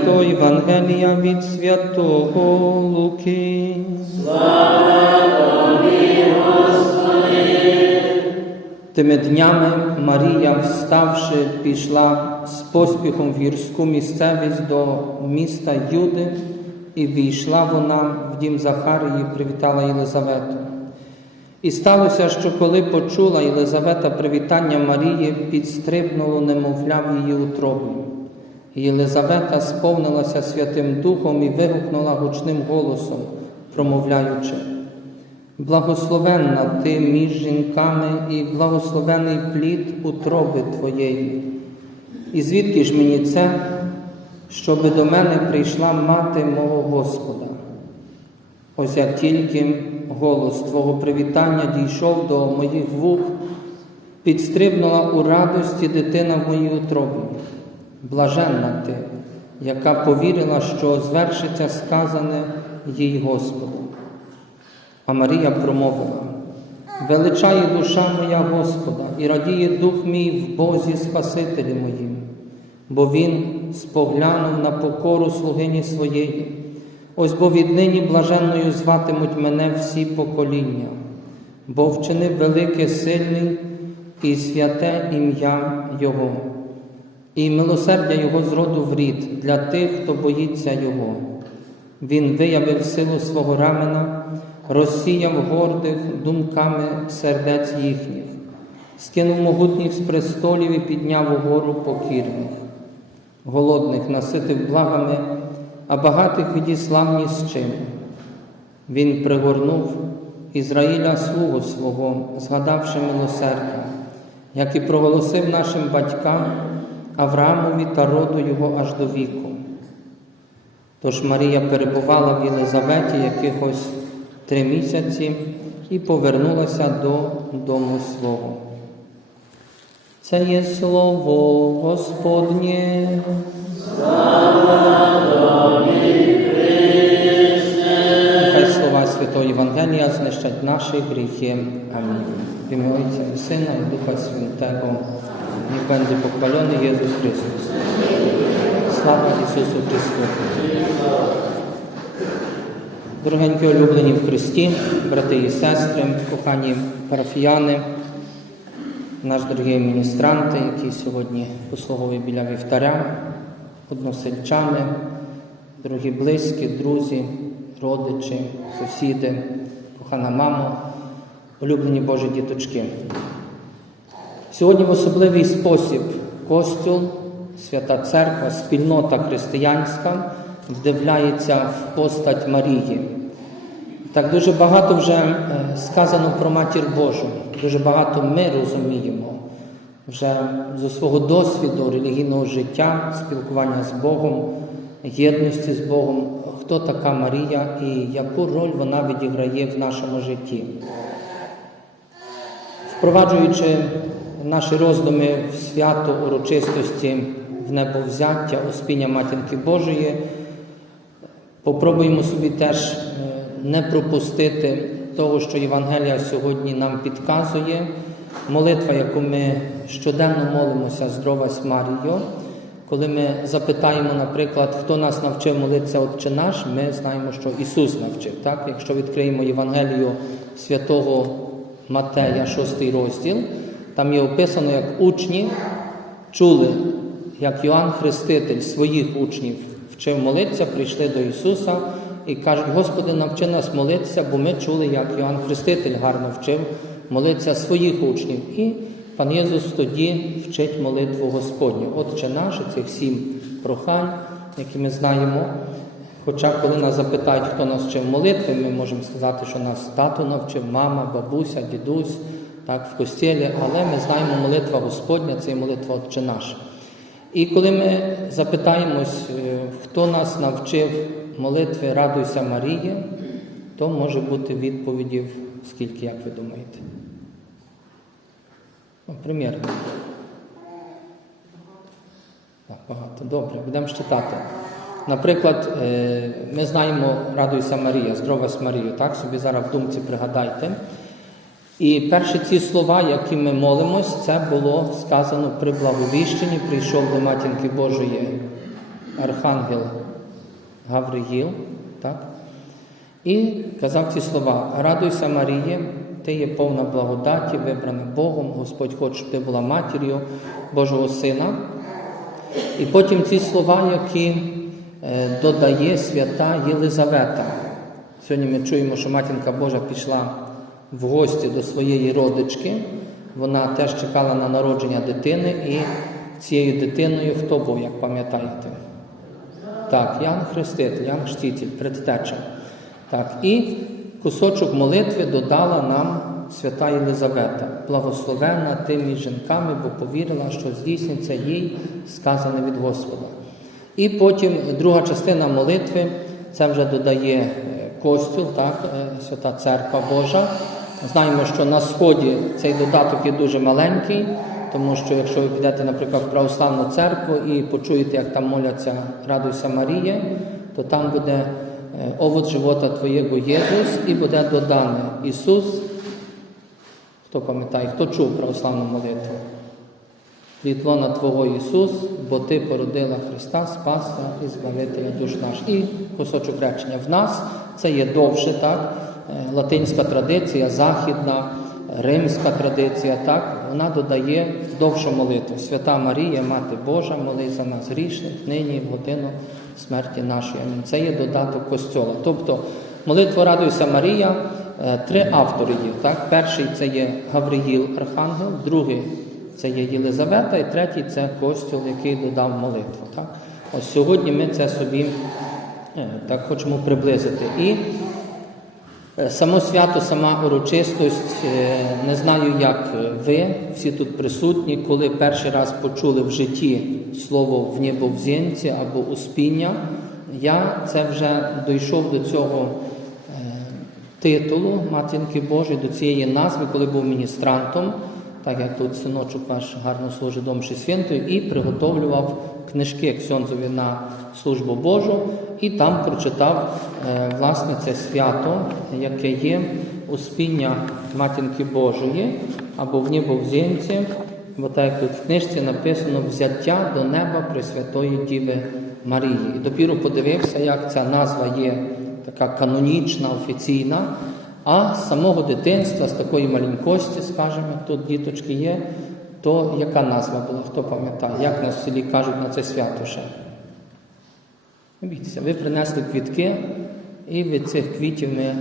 Святого Євангелія від Святого Луки. Тими днями Марія, вставши, пішла з поспіхом в гірську місцевість до міста Юди, і війшла вона в дім Захарії, привітала Єлизавету. І сталося, що коли почула Єлизавета привітання Марії, підстрибнуло немовля в її утробі. Єлизавета сповнилася Святим Духом і вигукнула гучним голосом, промовляючи: Благословенна ти між жінками і благословений плід утроби твоєї. І звідки ж мені це, щоби до мене прийшла мати мого Господа? Ось як тільки голос Твого привітання дійшов до моїх вух, підстрибнула у радості дитина в моїй утробі. Блаженна ти, яка повірила, що звершиться сказане їй Господу. А Марія промовила: Величає душа моя Господа, і радіє дух мій в Бозі Спасителі моїм, бо Він споглянув на покору слугині своєї. Ось бо віднині блаженною зватимуть мене всі покоління, бо вчинив велике сильний і святе ім'я Його, і милосердя Його з роду в рід для тих, хто боїться Його. Він виявив силу свого рамена, розсіяв гордих думками сердець їхніх, скинув могутніх з престолів і підняв угору покірних, голодних наситив благами а багатих відіслав ні з чим. Він пригорнув Ізраїля слугу свого, згадавши милосердя, як і проголосив нашим батькам Авраамові та роду його аж до віку. Тож Марія перебувала в Єлизаветі якихось три місяці і повернулася до дому свого. Це є слово Господнє. Нехай слова Святого Євангелія знищать наші гріхи. Амінь. В і Сина і Духа Святого. Ніх буде похвалений Єсус Христос. Слава Ісусу Христу! Дорогенькі улюблені в Христі, брати і сестри, кохані парафіяни, наш дорогі міністранти, які сьогодні послуговують біля вівтаря, односельчани, дорогі близькі, друзі, родичі, сусіди, кохана мамо, улюблені Божі діточки. Сьогодні в особливий спосіб Костюл, Свята Церква, спільнота християнська вдивляється в постать Марії. Так дуже багато вже е, сказано про матір Божу, дуже багато ми розуміємо вже зі свого досвіду релігійного життя, спілкування з Богом, єдності з Богом, хто така Марія і яку роль вона відіграє в нашому житті. Впроваджуючи наші роздуми в свято урочистості в небовзяття, Успіння Матінки Божої, попробуємо собі теж е, не пропустити того, що Євангелія сьогодні нам підказує. Молитва, яку ми щоденно молимося здровась Маріо, коли ми запитаємо, наприклад, хто нас навчив молитися Отче наш, ми знаємо, що Ісус навчив. Так? Якщо відкриємо Євангелію святого Матея, 6 розділ, там є описано, як учні чули, як Йоанн Хреститель своїх учнів вчив молитися, прийшли до Ісуса і кажуть, Господи, навчи нас молитися, бо ми чули, як Йоанн Хреститель гарно вчив молитися своїх учнів. І пан Єсус тоді вчить молитву Господню. Отче наш, цих сім прохань, які ми знаємо. Хоча, коли нас запитають, хто нас вчив молитви, ми можемо сказати, що нас тато навчив, мама, бабуся, дідусь, так, в костілі, але ми знаємо молитва Господня, це є молитва Отче наш. І коли ми запитаємось, е, хто нас навчив молитви Радуйся Марія, то може бути відповідів, скільки, як ви думаєте? Ну, примірно. Так, багато. Добре, будемо читати. Наприклад, е, ми знаємо Радуйся Марія, здоровась Марію, так? Собі зараз в думці пригадайте. І перші ці слова, які ми молимось, це було сказано при благовіщенні, прийшов до Матінки Божої Архангел Гавриїл, так? І казав ці слова: Радуйся, Маріє, ти є повна благодаті, вибрана Богом, Господь хоче, щоб ти була матір'ю Божого Сина. І потім ці слова, які е, додає свята Єлизавета. Сьогодні ми чуємо, що матінка Божа пішла в гості до своєї родички. Вона теж чекала на народження дитини, і цією дитиною хто був, як пам'ятаєте? Так, Ян Хреститель, Ян Штітель, предтеча. Так, і кусочок молитви додала нам свята Єлизавета, благословенна ти між жінками, бо повірила, що здійсниться їй сказане від Господа. І потім друга частина молитви, це вже додає е, Костюл, так, е, Свята Церква Божа. Знаємо, що на Сході цей додаток є дуже маленький, тому що якщо ви підете, наприклад, в православну церкву і почуєте, як там моляться Радуйся Марія, то там буде е, овоц живота Твоєго Єсус і буде додане Ісус. Хто пам'ятає, хто чув православну молитву? Від лона Твого Ісус, бо Ти породила Христа, Спаса і Збавителя душ наш. І кусочок речення. В нас це є довше, так? Е, Латинська традиція, західна, римська традиція, так? Вона додає довшу молитву. Свята Марія, Мати Божа, моли за нас грішних, нині в годину смерті нашої. Амінь. Це є додаток Костьола. Тобто молитва Радуйся Марія, е, три автори є. Так? Перший це є Гавриїл Архангел, другий це є Єлизавета, і третій це Костюл, який додав молитву. Так? Ось сьогодні ми це собі е, так хочемо приблизити. І само свято, сама урочистость, е, не знаю, як ви, всі тут присутні, коли перший раз почули в житті слово в небовзінці або успіння, я це вже дійшов до цього е, титулу Матінки Божої, до цієї назви, коли був міністрантом, так як тут синочок ваш гарно служить Домші Святою, і приготовлював книжки Ксьонзові на службу Божу, і там прочитав е, власне це свято, яке є успіння Матінки Божої або в небовзєнці, бо так як тут в книжці написано взяття до неба Пресвятої Діви Марії. І допіру подивився, як ця назва є така канонічна, офіційна. А з самого дитинства, з такої маленькості, скажімо, тут діточки є, то яка назва була, хто пам'ятає, як нас в селі кажуть на це свято ще? Не бійтеся, ви принесли квітки, і від цих квітів ми.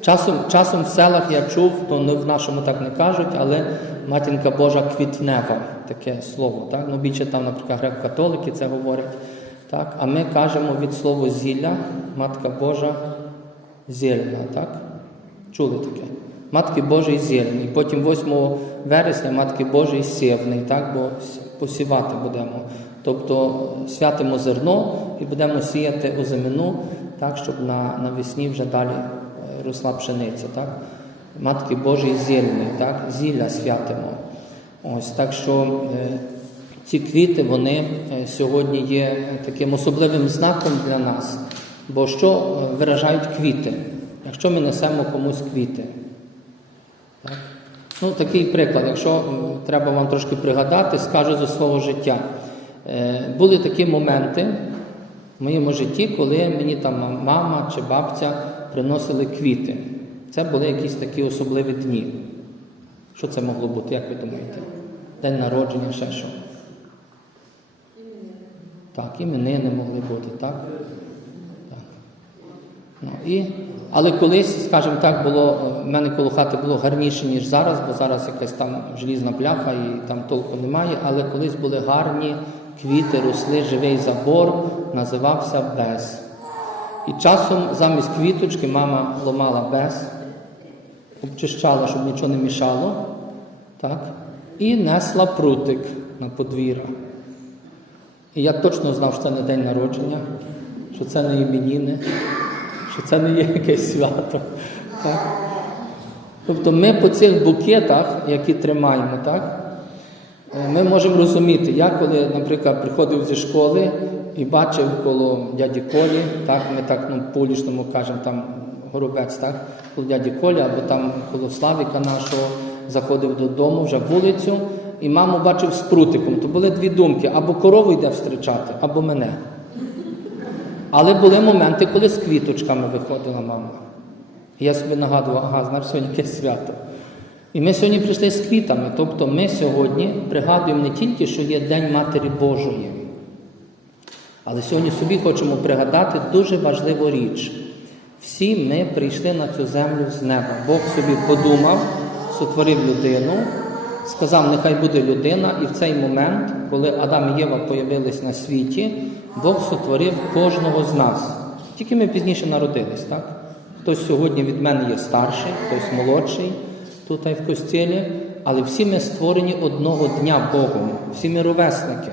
Часом, часом в селах я чув, то не в нашому так не кажуть, але матінка Божа квітнева, таке слово. Так? Ну, більше там, наприклад, греко-католики це говорять. Так? А ми кажемо від слова зілля, Матка Божа зелена, так? Чули таке? Матки Божої зелений. Потім 8 вересня Матки Божої сєвний, так? бо посівати будемо. Тобто святимо зерно і будемо сіяти озимину, так, щоб на, навесні вже далі е, росла пшениця. Так? Матки Божої зелений, так? зілля святимо. Ось, так що е, ці квіти вони е, сьогодні є таким особливим знаком для нас. Бо що е, виражають квіти? Якщо ми несемо комусь квіти. Так? Ну, такий приклад, якщо треба вам трошки пригадати, скажу зі свого життя. Е, були такі моменти в моєму житті, коли мені там мама чи бабця приносили квіти. Це були якісь такі особливі дні. Що це могло бути, як ви думаєте? День народження, ще що? Так, іменини могли бути, так? так. Ну, і, але колись, скажімо так, було, е, в мене коло хати було гарніше, ніж зараз, бо зараз якась там желізна бляха і там толку немає. Але колись були гарні квіти, росли, живий забор, називався Без. І часом замість квіточки мама ломала без, обчищала, щоб нічого не мішало, так? і несла прутик на подвір'я. І я точно знав, що це не день народження, що це не іменіни, що це не є якесь свято. Так? Тобто ми по цих букетах, які тримаємо, так, е, ми можемо розуміти, я коли, наприклад, приходив зі школи і бачив коло дяді Колі, так, ми так ну, по-улічному кажемо, там горобець, так, коло дяді Колі, або там коло Славіка нашого, заходив додому вже вулицю, і маму бачив з прутиком. То були дві думки: або корову йде встрічати, або мене. Але були моменти, коли з квіточками виходила мама. Я собі нагадував, ага, знаєш, сьогодні якесь свято. І ми сьогодні прийшли з квітами. Тобто ми сьогодні пригадуємо не тільки, що є День Матері Божої, але сьогодні собі хочемо пригадати дуже важливу річ. Всі ми прийшли на цю землю з неба. Бог собі подумав, сотворив людину, сказав, нехай буде людина, і в цей момент, коли Адам і Єва появились на світі, Бог сотворив кожного з нас. Тільки ми пізніше народились, так? Хтось сьогодні від мене є старший, хтось молодший, тут в костілі, але всі ми створені одного дня Богом, всі ми ровесники.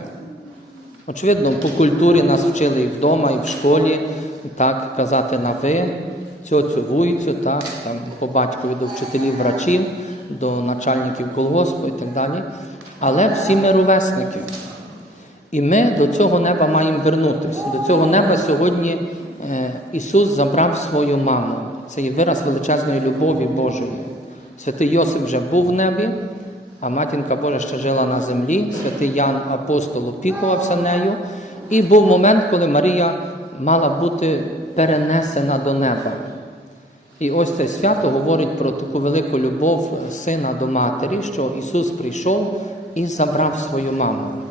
Очевидно, по культурі нас вчили і вдома, і в школі, і так казати на ви, цьоцю, вуйцю, так, там, по батькові до вчителів врачів, до начальників колгоспу і так далі. Але всі ми ровесники. І ми до цього неба маємо вернутися. До цього неба сьогодні е, Ісус забрав свою маму. Це є вираз величезної любові Божої. Святий Йосип вже був в небі, а матінка Божа ще жила на землі. Святий Ян апостол опікувався нею. І був момент, коли Марія мала бути перенесена до неба. І ось це свято говорить про таку велику любов сина до матері, що Ісус прийшов і забрав свою маму.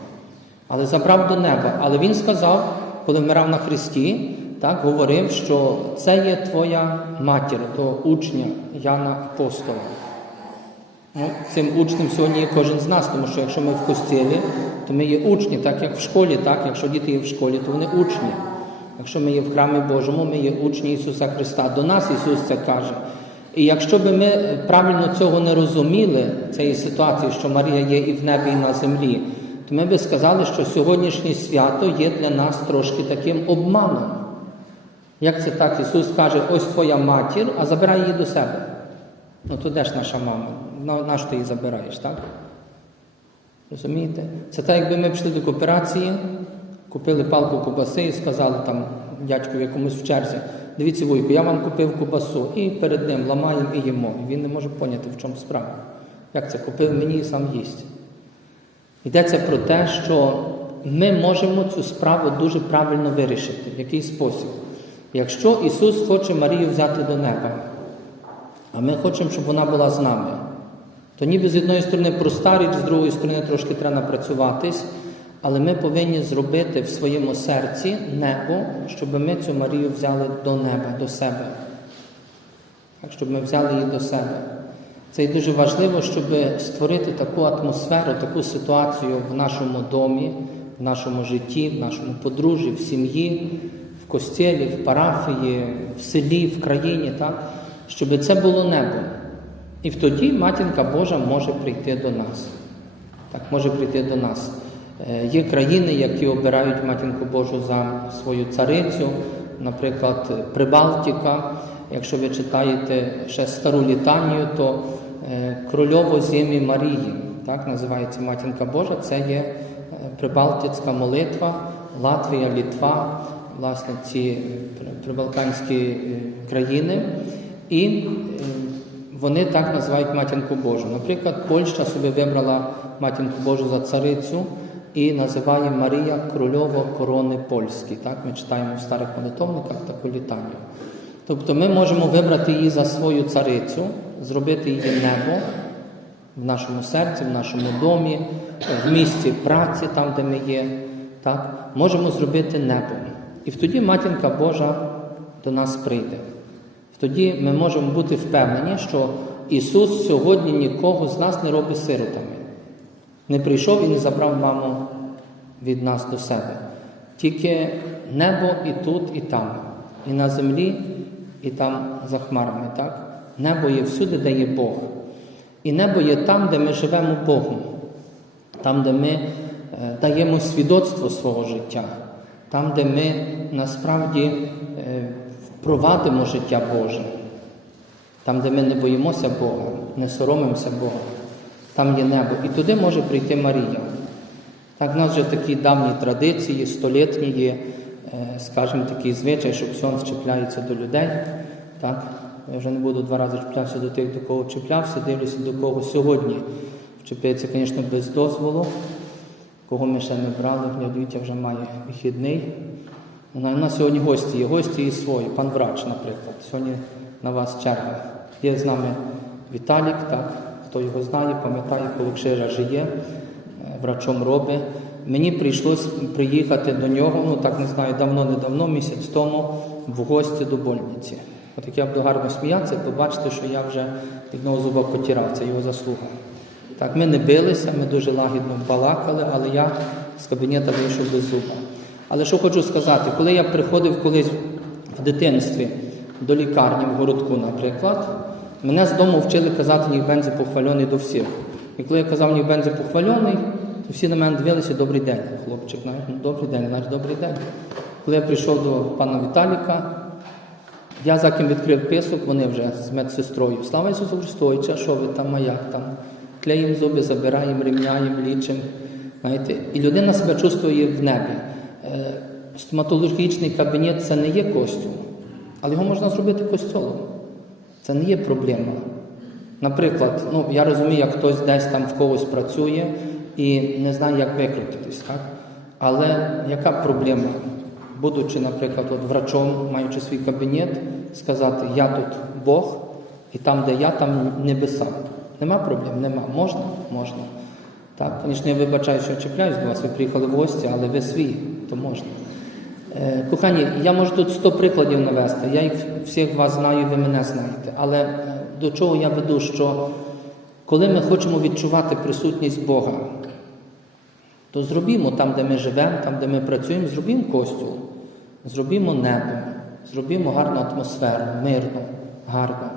Але забрав до неба. Але Він сказав, коли вмирав на Христі, так, говорив, що це є твоя матір, того учня Яна Апостола. Ну, цим учнем сьогодні є кожен з нас, тому що якщо ми в костілі, то ми є учні, так як в школі, так, якщо діти є в школі, то вони учні. Якщо ми є в храмі Божому, ми є учні Ісуса Христа. До нас Ісус це каже. І якщо би ми правильно цього не розуміли, цієї ситуації, що Марія є і в небі, і на землі, то ми би сказали, що сьогоднішнє свято є для нас трошки таким обманом. Як це так? Ісус каже, ось твоя матір, а забирай її до себе. Ну то де ж наша мама? На, на що ти її забираєш, так? Розумієте? Це так, якби ми пішли до кооперації, купили палку кубаси і сказали там дядькові якомусь в черзі, дивіться, вуйку, я вам купив кубасу, і перед ним ламаємо і їмо. Він не може поняти, в чому справа. Як це? Купив мені і сам їсть. Йдеться про те, що ми можемо цю справу дуже правильно вирішити. В який спосіб? Якщо Ісус хоче Марію взяти до неба, а ми хочемо, щоб вона була з нами, то ніби з одної сторони проста річ, з другої сторони трошки треба напрацюватись, але ми повинні зробити в своєму серці небо, щоб ми цю Марію взяли до неба, до себе. Так, щоб ми взяли її до себе. Це і дуже важливо, щоб створити таку атмосферу, таку ситуацію в нашому домі, в нашому житті, в нашому подружжі, в сім'ї, в костілі, в парафії, в селі, в країні, так? щоб це було небо. І тоді матінка Божа може прийти до нас. Так, може прийти до нас. Е, Є країни, які обирають матінку Божу за свою царицю, наприклад, Прибалтика. Якщо ви читаєте ще стару літанію, то е, Крольово зім'ї Марії, так називається Матінка Божа, це є е, прибалтицька молитва, Латвія, Літва, власне, ці е, прибалканські країни. І вони так називають матінку Божу. Наприклад, Польща собі вибрала матінку Божу за царицю і називає Марія Крольово корони польські. Так ми читаємо в старих молитовниках таку літанню. Тобто ми можемо вибрати її за свою царицю, зробити її небо в нашому серці, в нашому домі, в місці праці, там, де ми є. Так? Можемо зробити небо. І тоді матінка Божа до нас прийде. Тоді ми можемо бути впевнені, що Ісус сьогодні нікого з нас не робить сиротами. Не прийшов і не забрав маму від нас до себе. Тільки небо і тут, і там, і на землі, і там за хмарами. Так? Небо є всюди, де є Бог. І небо є там, де ми живемо Богом, там, де ми е, даємо свідоцтво свого життя, там, де ми насправді е, впровадимо життя Боже, там, де ми не боїмося Бога, не соромимося Бога, там є небо. І туди може прийти Марія. Так, в нас вже такі давні традиції, столітні є, скажімо, такий звичай, що ксьон чіпляється до людей. Так? Я вже не буду два рази чіплятися до тих, до кого чіплявся, дивлюся, до кого сьогодні вчепиться, звісно, без дозволу. Кого ми ще не брали, глядуйте, вже має вихідний. У нас сьогодні гості є, гості і свої, пан врач, наприклад. Сьогодні на вас черга. Є з нами Віталік, так, хто його знає, пам'ятає, коли Кшира жиє, е, врачом робить. Мені прийшлось приїхати до нього, ну так не знаю, давно-недавно, місяць тому, в гості до больниці. От як я буду гарно сміятися, то бачите, що я вже одного зуба потірав, це його заслуга. Так, ми не билися, ми дуже лагідно балакали, але я з кабінета вийшов без зуба. Але що хочу сказати, коли я приходив колись в дитинстві до лікарні в городку, наприклад, мене з дому вчили казати Нігбензи похвальоний до всіх. І коли я казав Нігбензи похвальоний, то всі на мене дивилися добрий день, хлопчик. Ну добрий день, значить добрий день. Коли я прийшов до пана Віталіка, я за ким відкрив писок, вони вже з медсестрою. Слава Ісусу Христу, що ви там, а як там? Клеїмо зуби, забираємо, рівняємо, лічимо. Знаєте? І людина себе чувствує в небі. Е, Стоматологічний кабінет це не є костюм, але його можна зробити костюлом. Це не є проблема. Наприклад, ну, я розумію, як хтось десь там в когось працює і не знає, як викрутитись, так? Але яка проблема, будучи, наприклад, от врачом, маючи свій кабінет, сказати, я тут Бог, і там, де я, там небеса. Нема проблем, нема. Можна? Можна. Так, звісно, я вибачаю, що я чіпляюсь до вас, ви приїхали в гості, але ви свій, то можна. Е, Кохані, я можу тут 100 прикладів навести. Я їх всіх вас знаю, ви мене знаєте. Але е, до чого я веду, що коли ми хочемо відчувати присутність Бога, то зробімо там, де ми живемо, там, де ми працюємо, зробімо костюм, зробімо небо, зробімо гарну атмосферу, мирну, гарну.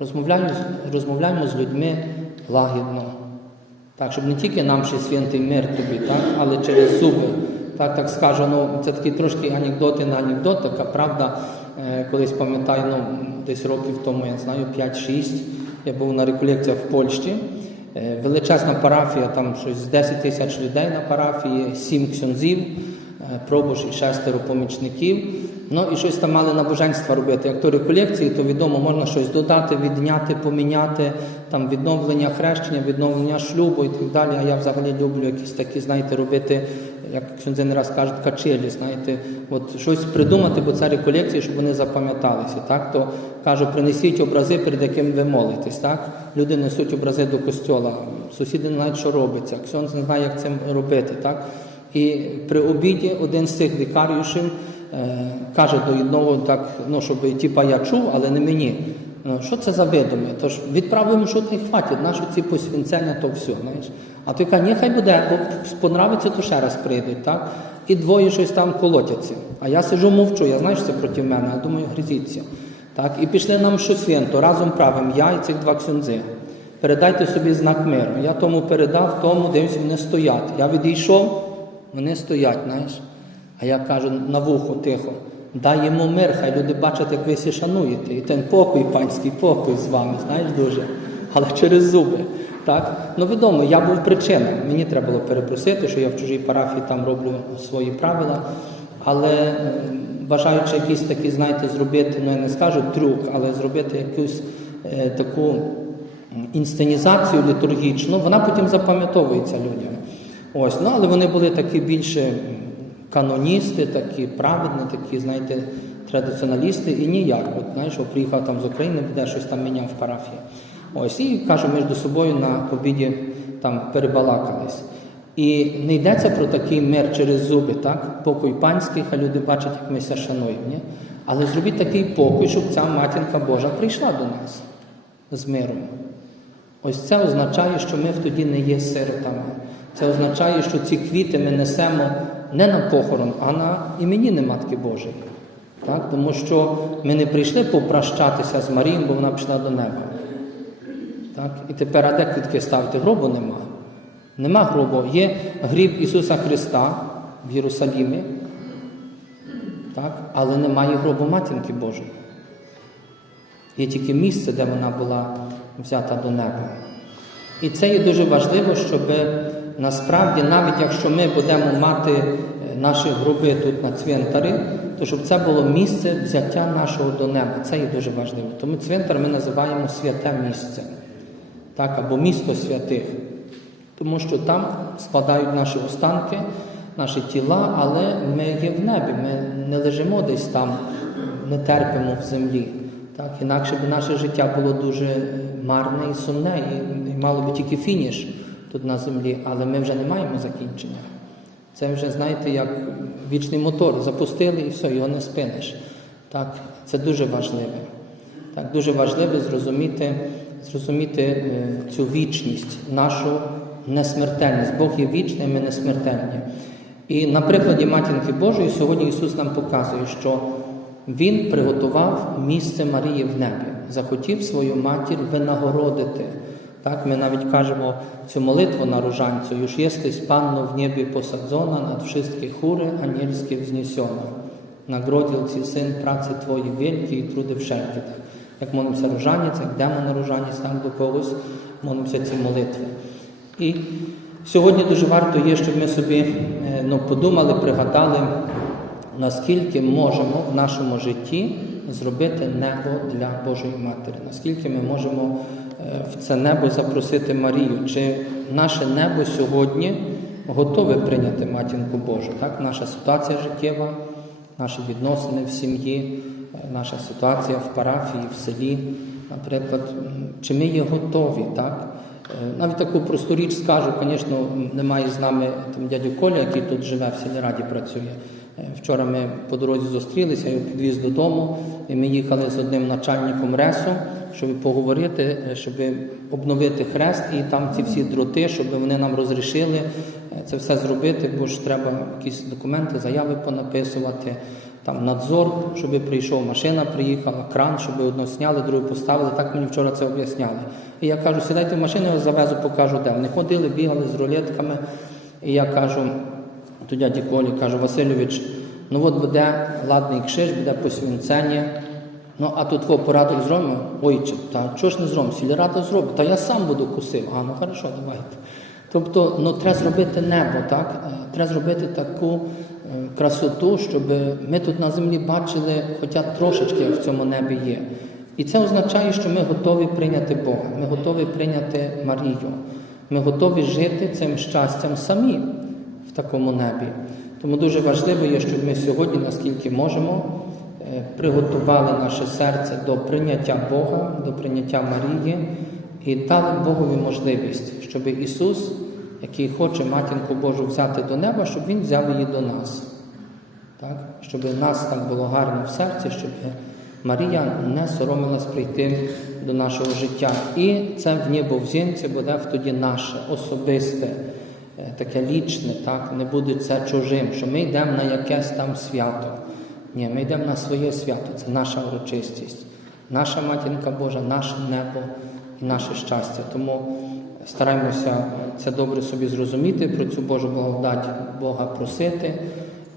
Розмовляємо, розмовляємо з людьми лагідно. Так, щоб не тільки нам ще святий мир тобі, так, але через зуби. Так, так скажу, ну це такі трошки анекдоти на анекдот, така правда. Е, колись пам'ятаю, ну, десь років тому, я знаю, 5-6, я був на реколекціях в Польщі. Е, величезна парафія, там щось 10 тисяч людей на парафії, 7 ксьонзів, е, пробуш і шестеро помічників. Ну і щось там мали набоженства робити. Як то реколекції, то відомо можна щось додати, відняти, поміняти, там відновлення хрещення, відновлення шлюбу і так далі. А я взагалі люблю якісь такі, знаєте, робити, як ксьонзи не раз кажуть, качелі, знаєте, от щось придумати, бо це реколекції, щоб вони запам'яталися. Так? То кажу, принесіть образи, перед якими ви молитесь. Так? Люди несуть образи до костьола, сусіди не знають, що робиться, ксьонз не знає, як це робити. Так? І при обіді один з цих вікаріушів е, каже до одного, так, ну, щоб типа я чув, але не мені. Ну, що це за видуми? Тож відправимо, що ти хватить, наші ці посвінцення, то все. Знаєш. А той каже, ні, хай буде, бо спонравиться, то ще раз прийдуть. Так? І двоє щось там колотяться. А я сижу, мовчу, я знаю, що це проти мене, а думаю, грізіться. Так? І пішли нам свято, разом правим, я і цих два ксюнзи. Передайте собі знак миру. Я тому передав, тому дивлюся, вони стоять. Я відійшов, вони стоять, знаєш. А я кажу на вухо тихо, дай йому мир, хай люди бачать, як ви всі шануєте. І ten покой, панський покой з вами, знаєш дуже. Але через зуби. Так? Ну відомо, я був причиною. Мені треба було перепросити, що я в чужій парафії там роблю свої правила. Але бажаючи якісь такі, знаєте, зробити, ну я не скажу трюк, але зробити якусь е, таку інсценізацію літургічну, вона потім запам'ятовується людям. Ось, ну але вони були такі більше каноністи, такі праведні, такі, знаєте, традиціоналісти, і ніяк. От, знаєш, приїхав там з України, буде щось там міняв в парафії. Ось, і кажу, між собою на обіді там перебалакались. І не йдеться про такий мир через зуби, так? Покой панський, хай люди бачать, як ми ся шануємо. Ні? Але зробіть такий покой, щоб ця матінка Божа прийшла до нас з миром. Ось це означає, що ми тоді не є сиротами. Це означає, що ці квіти ми несемо не на похорон, а на іменіни Матки Божої. Так? Тому що ми не прийшли попрощатися з Марією, бо вона пішла до неба. Так? І тепер, а де квітки ставити? Гробу нема. Нема гробу. Є гріб Ісуса Христа в Єрусалімі, так? але немає гробу Матінки Божої. Є тільки місце, де вона була взята до неба. І це є дуже важливо, щоб насправді, навіть якщо ми будемо мати е, наші гроби тут на цвинтарі, то щоб це було місце взяття нашого до неба. Це є дуже важливо. Тому цвинтар ми називаємо святе місце, так, або місто святих. Тому що там складають наші останки, наші тіла, але ми є в небі, ми не лежимо десь там, не терпимо в землі. Так, інакше б наше життя було дуже е, марне і сумне, і мало би тільки фініш тут на землі, але ми вже не маємо закінчення. Це вже, знаєте, як вічний мотор. Запустили і все, його не спиниш. Так, це дуже важливе. Так, дуже важливо зрозуміти, зрозуміти е, цю вічність, нашу несмертельність. Бог є вічний, ми несмертельні. І на прикладі Матінки Божої сьогодні Ісус нам показує, що Він приготував місце Марії в небі, захотів свою матір винагородити. Так, ми навіть кажемо цю молитву на рожанцю, «Юж єстись панно в небі посадзона, над wszystkie chóry anielskie wzniesiona. Нагродил ці син праці твої wielkie і труди всякі. Так. Як молимося рожанець, як йдемо на рожанець там до когось, молимося ці молитви. І сьогодні дуже варто є, щоб ми собі е, ну, подумали, пригадали, наскільки можемо в нашому житті зробити небо для Божої Матері, наскільки ми можемо в це небо запросити Марію. Чи наше небо сьогодні готове прийняти матінку Божу? Так? Наша ситуація життєва, наші відносини в сім'ї, наша ситуація в парафії, в селі, наприклад, чи ми є готові, так? Е, Навіть таку просту річ скажу, звісно, немає з нами там дядю Коля, який тут живе, в сільраді працює. Е, Вчора ми по дорозі зустрілися, я підвіз додому, і ми їхали з одним начальником ресу, щоб поговорити, е, щоб обновити хрест і там ці всі дроти, щоб вони нам розрішили е, це все зробити, бо ж треба якісь документи, заяви понаписувати, там надзор, щоб прийшов, машина приїхала, кран, щоб одно зняли, друге поставили. Так мені вчора це об'ясняли. І я кажу, сідайте в машину, я завезу, покажу, де. Вони ходили, бігали з рулетками. І я кажу, то дяді Колі, кажу, Васильович, ну от буде ладний кшиш, буде посвінцення. Ну, а тут твого порадок зробимо? Ойче, та чого ж не зробимо? Сільрада зробить, та я сам буду кусив. А, ну хорошо, давайте. Тобто, ну, треба зробити небо, так? Е, Треба зробити таку е, красоту, щоб ми тут на землі бачили, хоча трошечки в цьому небі є. І це означає, що ми готові прийняти Бога, ми готові прийняти Марію. Ми готові жити цим щастям самі такому небі. Тому дуже важливо є, щоб ми сьогодні, наскільки можемо, е, приготували наше серце до прийняття Бога, до прийняття Марії і дали Богові можливість, щоб Ісус, який хоче матінку Божу взяти до неба, щоб Він взяв її до нас. Так? Щоб нас так було гарно в серці, щоб Марія не соромилась прийти до нашого життя. І це в небо взінці буде тоді наше особисте, таке лічне, так? не буде це чужим, що ми йдемо на якесь там свято. Ні, ми йдемо на своє свято, це наша урочистість, наша матінка Божа, наше небо і наше щастя. Тому стараємося це добре собі зрозуміти, про цю Божу благодать Бога просити.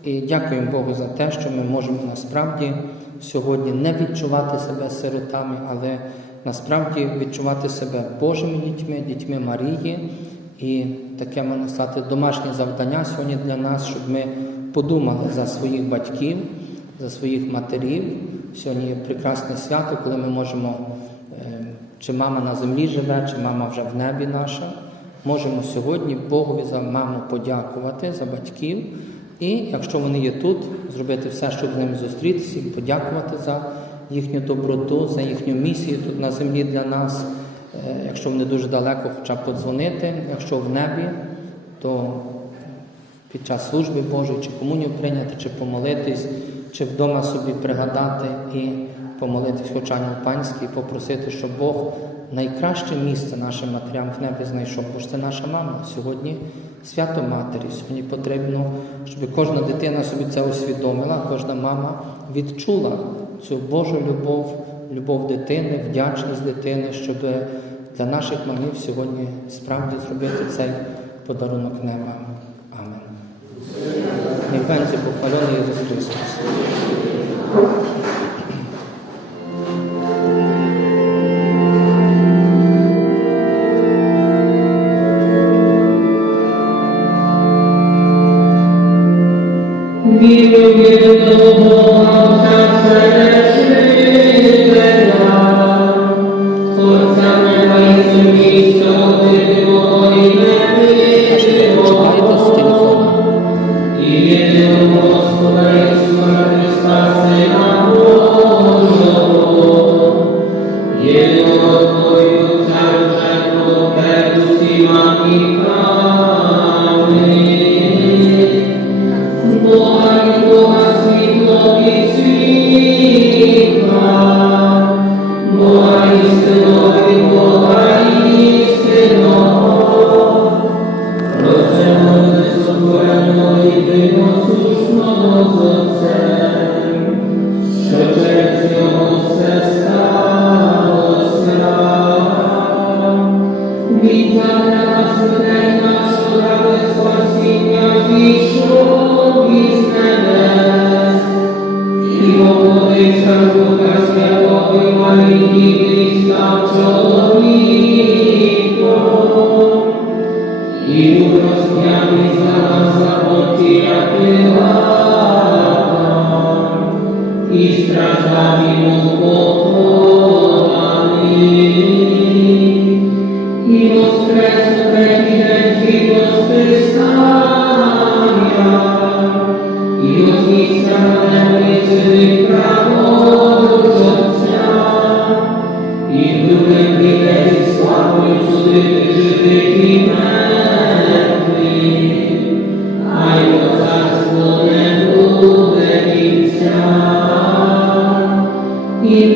І дякуємо Богу за те, що ми можемо насправді сьогодні не відчувати себе сиротами, але насправді відчувати себе Божими дітьми, дітьми Марії. І таке можна сказати домашнє завдання сьогодні для нас, щоб ми подумали за своїх батьків, за своїх матерів. Сьогодні є прекрасне свято, коли ми можемо, е, чи мама на землі живе, чи мама вже в небі наша. Можемо сьогодні Богові за маму подякувати, за батьків. І якщо вони є тут, зробити все, щоб з ними зустрітися, і подякувати за їхню доброту, за їхню місію тут на землі для нас. Е, Якщо вони дуже далеко, хоча б подзвонити, якщо в небі, то під час служби Божої, чи комунію прийняти, чи помолитись, чи вдома собі пригадати і помолитись хоч ангел панський, попросити, щоб Бог найкраще місце нашим матерям в небі знайшов, бо ж це наша мама. Сьогодні свято Матері. Сьогодні потрібно, щоб кожна дитина собі це усвідомила, кожна мама відчула цю Божу любов, любов дитини, вдячність дитини, щоб для наших мамів сьогодні справді зробити цей подарунок неба. Амен. Нech będzie pochwalony Jezus Chrystus.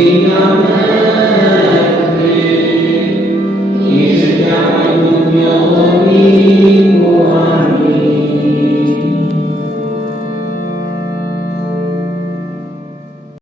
Sing Amen.